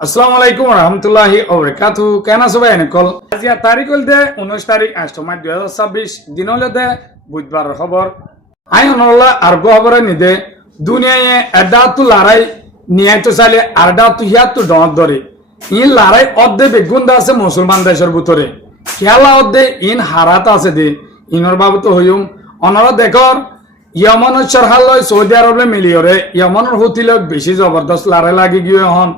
আসসালামু আলাইকুম রহমতুল্লাহি ওবরাকাতু কেন আছো ভাই নকল আজিয়া তারিখ হলতে 19 তারিখ 8 মার্চ 2026 দিন হলতে বুধবার খবর আই অনল্লা আর খবর নিদে দুনিয়ায় এদাতু লড়াই নিয়ে তো চালে আরদাতু হিয়াতু ডন ধরে ইন লড়াই অর্ধে বেগুন আছে মুসলমান দেশের ভিতরে খেলা অর্ধে ইন হারাত আছে দে ইনর বাবু তো হইম অনরা দেখর ইয়মনের সরহালয় সৌদি আরবে মিলিয়রে ইয়মনের হুতিলক বেশি জবরদস্ত লড়াই লাগি গিয়ে হন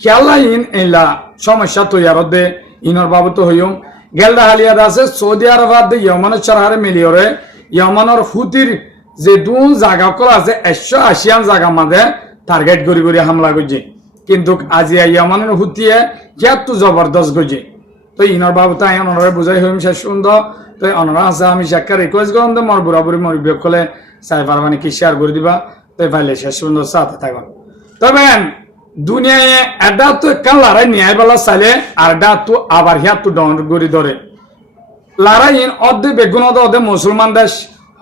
খেলা ইন এলা সমস্যা তৈয়ার দে ইনর বাবত হইম গেলদা হালিয়াদ আছে সৌদি আরবাদ ইয়মনের সরহারে মিলিয়রে ইয়মনের হুতির যে দু জায়গা কল আছে 180 জায়গা মাঝে টার্গেট করি করি হামলা করছে কিন্তু আজিয়া ইয়মনের হুতিয়ে যেহেতু জবরদস্ত করছে তো ইনর বাবত আই অনরে বুঝাই হইম শেষ সুন্দর তো অনরা আছে আমি শিক্ষা রিকোয়েস্ট করলাম তো মর বুড়াবুড়ি মর বিয়োগ করলে সাইফার মানে কি শেয়ার করে দিবা তো পাইলে শেষ সুন্দর সাথে থাকবেন তবে দুনিয়ায় এটা তো একটা লড়াই নিয়ে বেলা চাইলে আর এটা তো আবার হিয়া তো ডন গড়ি ধরে লড়াই অর্ধে বেগুন অর্ধে মুসলমান দেশ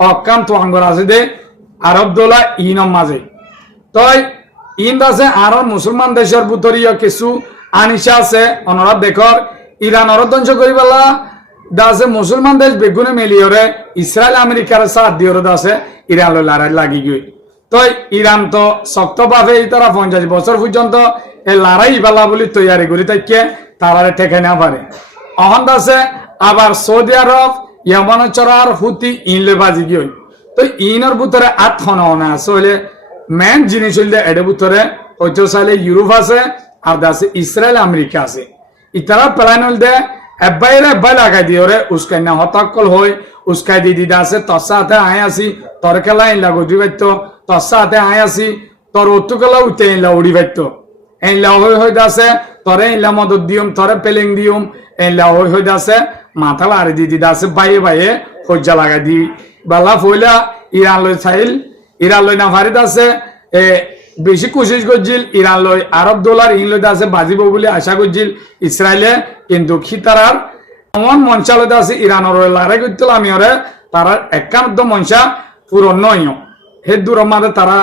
হকাম তো আঙ্গর আছে দে আরব দোলা ইনম মাঝে তই ইন আছে আর মুসলমান দেশের ভিতরে কিছু আনিসা আছে অনরা দেখর ইরানর ধ্বংস করি বেলা দাসে মুসলমান দেশ বেগুনে মিলিয়রে ইসরায়েল আমেরিকার সাথ দিয়ে আছে ইরান লড়াই লাগি গই তো ইরান তো শক্তভাবে তারা 50 বছর পর্যন্ত এই লড়াই বেলা বলে তৈরি করি তাইকে তারা ঠেকে না পারে অহন আছে আবার সৌদি আরব ইয়মন চরার হুতি ইনলে বাজি গিয়ে তো ইনর ভিতরে আত্মনা আছে হইলে মেন জিনিস হইলে এর ভিতরে হয়তো চাইলে ইউরোপ আছে আর আছে ইসরায়েল আমেরিকা আছে ইতারা প্ল্যান হইলে এব্বাই লাগাই দিয়ে রে উস্কাই না হতাকল হয় উস্কাই দি দিদা আছে তোর সাথে আয় আসি তোর খেলা ইনলা গদি বাইতো তোর সাথে আয় আসি তোর অত্তু খেলা উঠে ইনলা উড়ি বাইতো ইনলা হয়ে আছে তোরে ইনলা মদত দিউম তোরে পেলিং দিউম ইনলা হয়ে আছে মাথা লাড়ি দি দিদা আছে বাইয়ে হজ্জা লাগাই দি বালা ফইলা ইরান লই চাইল ইরান লই না ফারিদ আছে বেশি কোশিশ করছিল ইরান লই আরব ডলার ইংল্যান্ড আছে বাজিব বলে আশা করছিল ইসরায়েলে কিন্তু খিতারার এমন মঞ্চালতে আছে ইরানের লড়াই করছিল আমি ওরে তারা একান্ত মঞ্চা পূরণ নয় হে দূর মাঝে তারা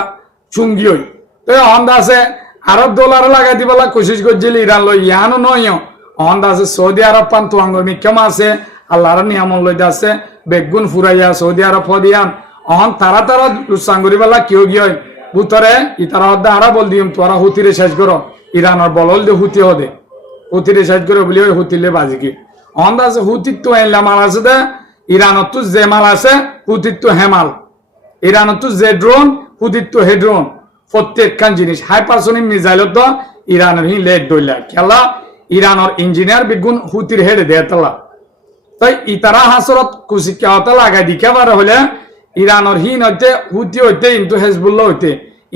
চুঙ্গি হই তো অন্ধ আছে আরব ডলার লাগাই দিবলা কোশিশ করছিল ইরান লই ইয়ানো নয় অন্ধ আছে সৌদি আরব পান তো মিক্ষম আছে আল্লাহর নিয়ম লইতে আছে বেগুন ফুরাইয়া সৌদি আরব ফদিয়ান অহন তারা লুসাঙ্গুরি বেলা কেউ গিয়ে বুতরে ইতারা হদ্দা আরা বল দিম তোরা হুতিরে শেষ করো ইরানের বলল দে হুতি হদে হুতিরে শেষ করো বলি ওই হুতিলে বাজি কি অন্ধ আছে হুতির তো এনলা মাল আছে দে ইরানত তো যে মাল আছে হুতির তো হেমাল ইরানত তো যে ড্রোন হুতির তো হে ড্রোন প্রত্যেকখান জিনিস হাইপারসোনিক মিসাইল তো ইরানের হি লেট দইলা খেলা ইরানের ইঞ্জিনিয়ার বেগুন হুতির হেডে দেয় তালা তাই ইতারা হাসরত কুসিকা হতা লাগাই দিকে পারে হলে ইরানের হিন হইতে হুতি হইতে কিন্তু হেজবুল্লাহ হইতে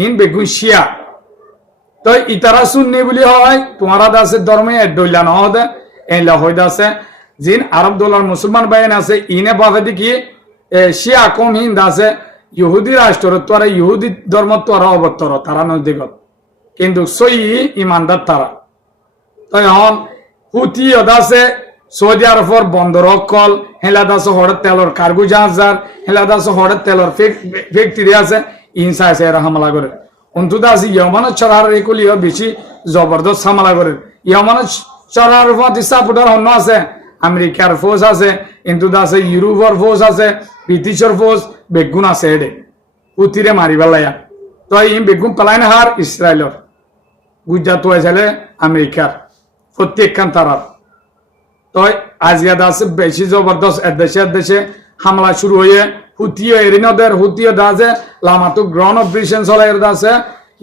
ইন বেগুন শিয়া তো ইতারা সুন্নি বলি হয় তোমারা দাসে ধর্মে ডইলা ন হদে এলা হইতে আছে জিন আরব দোলার মুসলমান বাইন আছে ইনে বাফে দেখি শিয়া কম হিন্দ আছে ইহুদি রাষ্ট্র তোরা ইহুদি ধর্ম তোরা অবতর তারা নজদিগত কিন্তু সই ইমানদার তারা তো এখন হুতি আছে সৌদি আরবর বন্দর কল হেলাদাস হড়ের তেলর কার্গো জাহাজ হেলাদাস হড়ের তেলর ফ্যাক্টরি আছে ইনসা আছে এরা হামলা করে অন্তত আছে ইয়মান চড়ার এগুলি বেশি জবরদস্ত হামলা করে ইয়মান চড়ার প্রতি সাপোর্টার অন্য আছে আমেরিকার ফোর্স আছে কিন্তু আছে ইউরোপের ফোর্স আছে ব্রিটিশের ফোর্স বেগুন আছে এডে উতিরে মারি পেলাইয়া তো এই বেগুন পেলাই না হার ইসরায়েলের গুজরাট হয়েছে আমেরিকার প্রত্যেকখান তারার তো আজিয়াদ আছে বেশি জবরদস্ত দেশে হামলা শুরু হয়ে হুতিও এরিনদের হুতিও দাজে লামাতু গ্রহণ অপারেশন চলে এর দাসে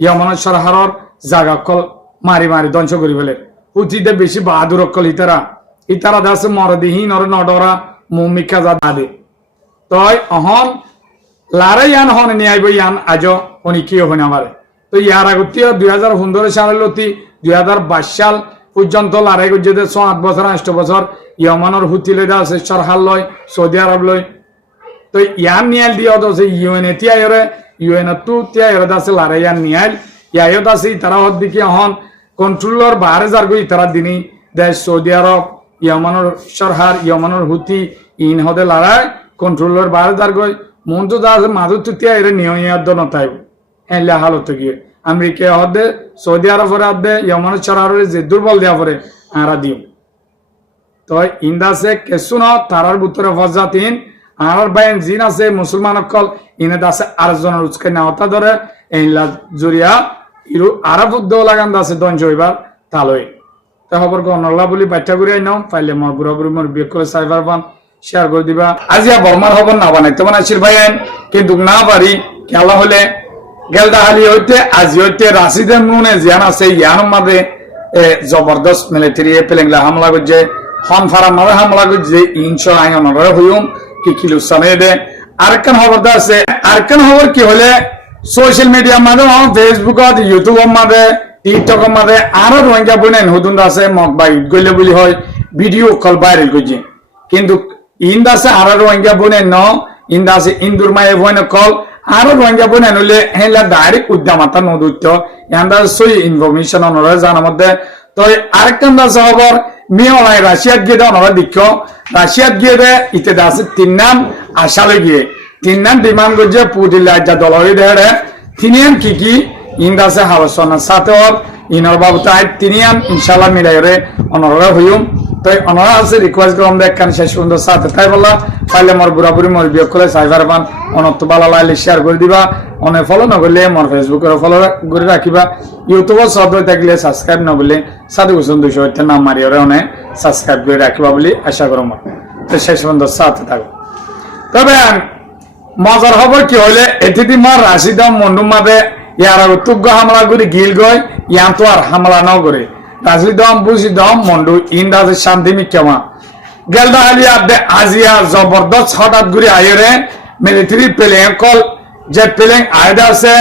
ইয়মনের সরহারর জাগা কল মারি ধ্বংস করি ফেলে হুতিতে বেশি বাহাদুর অকল ইতারা দাসে মরদিহীন ওর নডরা মুমিকা যা দাদে তই অহন লারে ইয়ান হন নিয়ে আইব ইয়ান আজ উনি কি হন আমারে তো ইয়ার আগতীয় 2015 সালের লতি 2022 সাল পর্যন্ত লড়াই করছে 7 বছর 8 বছর ইয়মানের হুতি লই আছে সরহার লয় সৌদি আরব লয় তো ইয়ান নিয়াল দিয়ে আছে ইউএনএ তিয়ারে ইউএনএ টু তিয়ারে আছে লড়াই ইয়ান নিয়াল ইয়ায়ত আছে তারা হদ দিকে হন কন্ট্রোলার বাহারে যার গই তারা দিনই দেশ সৌদি আরব ইয়মানের সরহার ইয়মানের হুতি ইন হদে লড়াই কন্ট্রোলার বাহারে যার গই মন তো আছে মাদুর তিয়ারে নিয়মিয়াত নতাই এলা হালত গিয়ে আমেরিকা হদে সৌদি আরবের হদে ইয়মান চরারে যে দুর্বল দেওয়া পরে আরা দিও তো ইন্দাসে কেসু ন তারার ভিতরে ফজাতিন আর বাইন জিন আছে মুসলমান অকল ইনে দাসে আরেকজনের উৎকে নেওয়া ধরে এইলা জুরিয়া ইরু আরব উদ্যোগ লাগান দাসে দঞ্জ হইবার তালই তো খবর গণলা বলি বাচ্চা করে নাও পাইলে মর গুড়াগুড়ি মর বিয়ে করে সাইবার পান শেয়ার করে দিবা আজিয়া বর্মার খবর না বানাইতে বানাইছিল ভাইয়েন কিন্তু না পারি খেলা হলে গেলদা হালি হইতে আজি হইতে রাশিদের নুনে জিয়ান আছে ইয়ান মাঝে জবরদস্ত মিলিটারি পেলেংলা হামলা করছে হন ফারা মাঝে হামলা করছে ইনশো আইন হইম কি কিলো সামনে দে আরেকখান খবর আছে আরেকখান খবর কি হলে সোশ্যাল মিডিয়ার মাঝে ফেসবুকত ইউটিউবের মাঝে টিকটকের মাঝে আরো রোহিঙ্গা বইনেন হুদুন আছে মগ বা ঈদ গইলে বলি হয় ভিডিও কল ভাইরাল করছে কিন্তু ইন্দ আছে আরো রোহিঙ্গা বইনেন ন ইন্দ আছে ইন্দুর মায়ে বইন কল আরো রোহিঙ্গা বইনেন হলে হেলা ডাইরেক্ট উদ্যমাতা নদুত্য ইয়ান্দা সই ইনফরমেশন অনরা জানার মধ্যে তো আরেকখান আছে খবর মিয়ালাই রাশিয়াত গিয়ে দেওয়া অনরা দিক্ষ রাশিয়াত গিয়ে দে ইতে আছে তিন নাম আসালে গিয়ে তিন নাম ডিমান্ড করছে পুটিল রাজ্যা দলই দেড়ে তিনিয়ান কি ইন্দাসে হালসনার সাথে ইনর বাবু তাই তিনিয়ান ইনশাল্লাহ মিলাই অনরা হইম তো অনরা আছে রিকোয়েস্ট করম দেখান শেষ সুন্দর সাথে তাই বললা পাইলে মোর বুড়াবুড়ি মোর বিয়োগ করে সাইবার পান অনত বালা লাইলে শেয়ার করে দিবা অনেক ফলো নগরলে মোর ফেসবুকের ফলো করে রাখিবা ইউটিউবত শব্দ থাকলে সাবস্ক্রাইব নগরলে সাধু কুসুম 200 নাম মারি ওরে অনেক সাবস্ক্রাইব করে রাখিবা বলে আশা করম তো শেষ সুন্দর সাথে থাকো তবে মজার খবর কি হলে এটি মার রাশিদম মন্ডুম মাদে ইয়ার তুগ্গ হামলা করে গিল গয় ইয়ান তো আর হামলা ন করে রাশিদম বুঝিদম মন্ডু ইন্দাজে শান্তি মিক্ষমা গেলদা আলি আদে আজিয়া জবরদস্ত হঠাৎ করে আয়রে মিলিটারি প্লেন কল যে প্লেন আয়দা আছে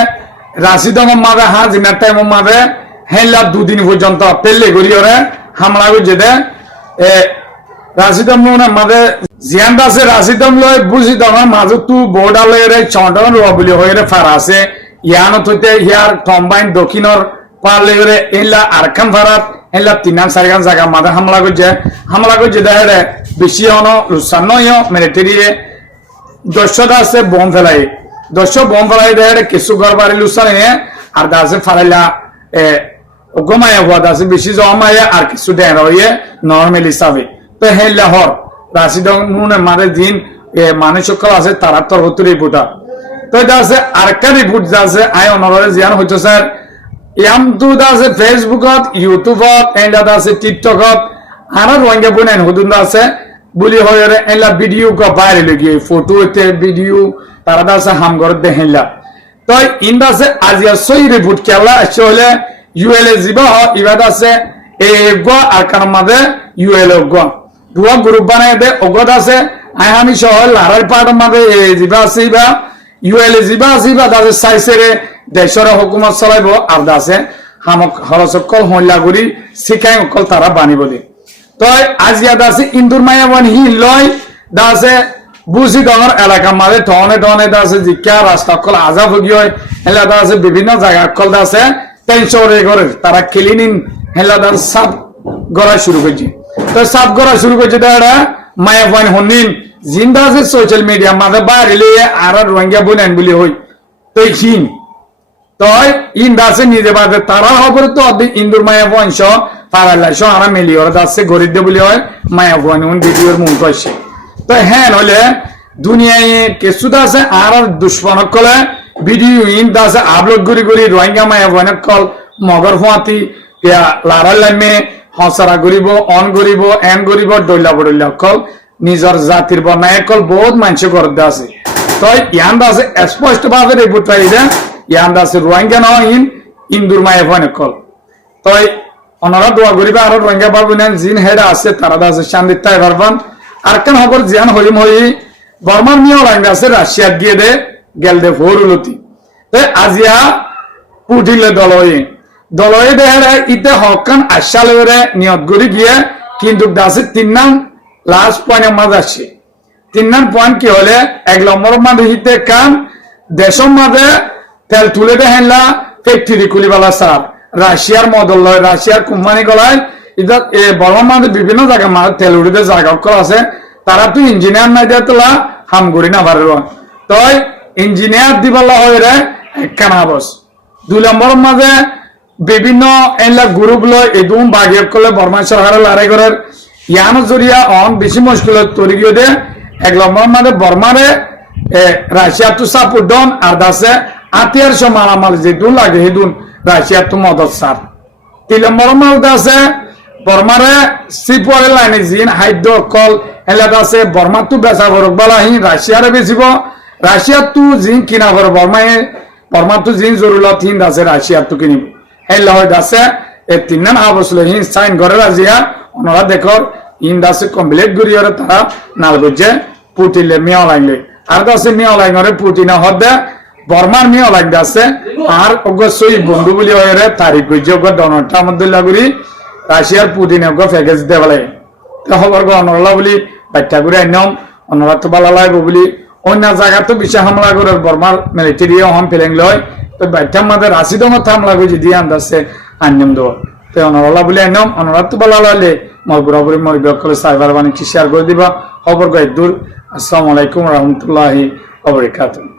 রাশিদম মাদে হাজিনার টাইম মাদে হেলা দুদিন পর্যন্ত পেলে গড়ি ওরে হামলা করে দে রাশিদম মাদে জিয়ান দাসে রাশিদম লয় বুঝি দমা মাজু তু বোর্ডা লয়রে চন্ডন রবলি হইরে ফারা আছে ইয়ান হইতে ইয়ার কম্বাইন দক্ষিণর পার লয়রে এলা আরকান ফারাত এলা তিনান সারগান জায়গা মাদে হামলা করছে দেহে বেশি অন লুসান নয় মিলিটারি দশটা আছে বোম ফেলাই দেহে কিছু ঘর বাড়ি লুসান আর দাসে ফারাইলা গমায়া হওয়া দাসে বেশি জমায়া আর কিছু দেহ রয়ে নর্মাল হিসাবে তো হেলা হর রাশিদম মাঝে দিন মানুষ সকল আছে তারা তরফতর রিপোর্টার তো এটা আছে আরেকটা রিপোর্ট আছে আই অনরে জিয়ান হইতো স্যার ইয়াম তো আছে ফেসবুকত ইউটিউবত এন্ড আছে টিকটকত আর রোহিঙ্গা বনেন হুদুন আছে বুলি হয়রে এলা ভিডিও ক ভাইরাল গিয়ে ফটো তে ভিডিও তারা আছে হামগর দেহেলা তো ইন্দা আছে আজিয়া সই রিপোর্ট কেলা আসলে ইউএলএ জিবা ইবাদ আছে এ গো আর কার মাঝে ইউএলএ গো দুয়া গ্রুপ বানাই দে অগত আছে আইহামি সহ লারার পাড়ার মাঝে জিবা আছে বা ইউএল জিবা আছে বা দাসে সাইসেরে দেশের হুকুমত চলাইব আর দাসে হামক হরসকল হইলাগুড়ি শিখাই অকল তারা বানিব দে তো আজিয়া দাসে ইন্দুর মায়াবন হি লয় দাসে বুঝি দমর এলাকা মাঝে টনে দাসে জিকা রাস্তা অকল আজাব হগি হয় হেলা দাসে বিভিন্ন জায়গা অকল দাসে টেনশন করে তারা ক্লিনিং হেলা দাস সাপ গড়া শুরু করছে তো সাফ করা শুরু করছে দাঁড়া মায়া পয়েন্ট হনিন জিন্দা আছে সোশ্যাল মিডিয়া মাঝে বাইরে লিয়ে আর রোহিঙ্গা বলেন বলি হই তো হিন তো ইন্দা আছে নিজে বাদে তারা খবর তো ইন্দুর মায়া পয়েন্ট সহ পারালাই সহ আর মিলিয়র আছে গরিব দে বলি হয় মায়া পয়েন্ট ভিডিওর মুখ আসে তো হ্যাঁ হলে দুনিয়ায় কেসুদা আছে আর দুশ্মনক কলে ভিডিও ইন্দা আছে আপলোড করি রোহিঙ্গা মায়া পয়েন্ট কল মগর ফুয়াতি লারাল লামে হসারা গরিব অন গরিব এন গরিব ডইলা বড়ইলা কল নিজের জাতির বনায় কল বহুত মানুষ করতে আছে তো ইয়ান্দা আছে স্পষ্ট ভাবে রিপোর্ট পাইলে ইয়ান্দা আছে রোহিঙ্গা নয় ইন্দুর মায়ে ফোন কল তো ওনারা দোয়া গরিব আর রোহিঙ্গা বাবু নেন জিন হেডা আছে তারা আছে শান্তি তাই পারবান আর কেন খবর জিয়ান হইম হই বর্মার নিয়ে রোহিঙ্গা আছে রাশিয়া গিয়ে দে গেল দে ভোরুলতি তো আজিয়া পুটিলে দলয়ে দেহে ইতে হকান আশালে নিয়ত করে গিয়ে কিন্তু দাসে তিন নাম লাস্ট পয়েন্টের মাঝে আসছে তিন নাম পয়েন্ট কি হলে 1 নম্বর মাঝে হিতে কাম দেশের মাঝে তেল তুলে দেহেলা ফ্যাক্টরি খুলিবালা সার রাশিয়ার মদল লয় রাশিয়ার কোম্পানি গলায় এটা বর্মার মাঝে বিভিন্ন জায়গায় মাঝে তেল উড়িতে জায়গা আছে তারা তো ইঞ্জিনিয়ার নাই দিয়ে তোলা হাম করি না পারে তো ইঞ্জিনিয়ার দিবালা হয় রে একখানা বস 2 নম্বর মাঝে বিভিন্ন এলা গ্রুপ লয় এদুম বাগিয়ে করলে বর্মা সরকারের লড়াই করার ইয়ানো জরিয়া অন বেশি মুশকিল তৈরি গিয়ে দে 1 নম্বর মাঝে বর্মারে রাশিয়া তো সাপোর্ট দন আর দাসে আতিয়ার সব মালামাল যেদুন লাগে হেদুন রাশিয়া তো মদত সার 3 নম্বর মাঝে আছে বর্মারে সিপরে লাইনে জিন হাইদ্য কল এলাকা আছে বর্মা তো বেচা বরক বালাহি রাশিয়ারে বেচিব রাশিয়া তো জিন কিনা করে বর্মা তো জিন জরুরত হিন্দ আছে রাশিয়া তো কিনিব এলা হয় দাসে এ 3 না বছর হিন সাইন করে রাজিয়া ওনারা দেখর হিন্দ আছে কমপ্লিট গরিয়র তারা নাল বুঝে পুটিলে মিয়া লাইলে আর দাসে মিয়া লাইনরে পুটিনা হদে বর্মার মিয়া লাইন দাসে আর অগসই বন্ধু বলি হয়রে তারিখ বুঝে অগ ডোনাল্ড ট্রাম্প লাগুরি রাশিয়ার পুতিন অগ প্যাকেজ দে বলে তো খবর গো অনরলা বলি বাচ্চা করে আইনম অনরা তো বালা লাইব বলি অন্য জায়গা তো বেশি হামলা করে বর্মার মিলিটারি হম ফেলেন লয় তো বাচ্চার মধ্যে রাশি দম হামলা করে যদি আন্দাজে আনম দো তো অনরলা বলি আইনম অনরা তো বালা লাইলে মই বরাবরই মই বিয়কলে সাইবার বাণিজ্য শেয়ার করে দিবা খবর গো দূর আসসালামু আলাইকুম ওয়া রাহমাতুল্লাহি ওয়া বারাকাতুহু